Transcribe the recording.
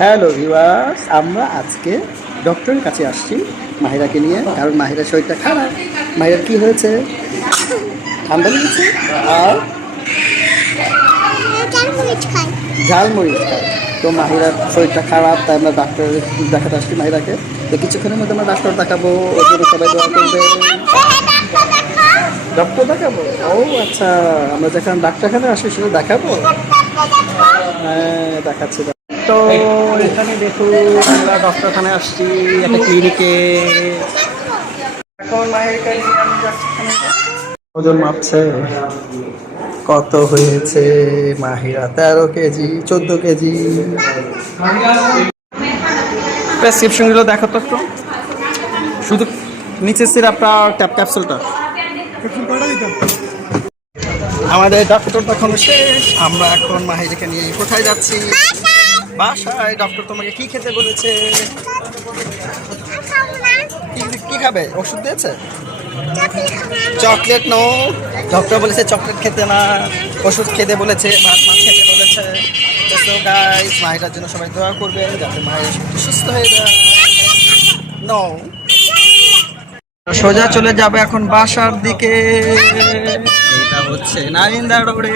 Hello viewers, আমরা আজকে ডক্টরের কাছে আসছি মাহিরাকে নিয়ে, কারণ মাহিরার শরীরটা খারাপ। মাহিরার কি হয়েছে? ঠান্ডা লেগেছে আর ঝালমরিচ খায়। তো মাহিরার শরীরটা খারাপ, তাই আমরা ডাক্তার দেখাতে আসছি মাহিরাকে। তো কিছুক্ষণের মধ্যে আমরা ডাক্তার দেখাবো, ওর জন্য সবাই দোয়া করবে। ডক্টর দেখাবো? ও আচ্ছা, আমরা যেখানে ডাক্তারখানে আসি সেটা দেখাবো। হ্যাঁ, দেখাচ্ছি। তো এখানে দেখুন, আমরা ডক্টরখানায় আসছি, একটা ক্লিনিকে। এখন মাহিরকে নিয়ে আমি যাচ্ছি ওজন মাপছে। কত হয়েছে মাহিরা? 13 KG, 14 KG. প্রেসক্রিপশনগুলো দেখো তো একটু, শুধু নিচের সিরাপটা, ক্যাপসুলটা। আমাদের ডক্টর তখন শেষ, আমরা এখন মাহিরাকে নিয়ে কোথায় যাচ্ছি? বাসায়। ডক্টর তোমাকে কি খেতে বলেছে? কি খাবে? ওষুধ দিয়েছে? চকলেট নো, ডক্টর বলেছে চকলেট খেতে না, ওষুধ খেতে বলেছে, ভাত মাছ খেতে বলেছে। তো গাইস, মাহিরার জন্য সবাই দোয়া করবে যাতে মাহিরা সুস্থ হয়ে যায়। নো, সোজা চলে যাবে এখন বাসার দিকে। এটা হচ্ছে নারিন্দা রোডে।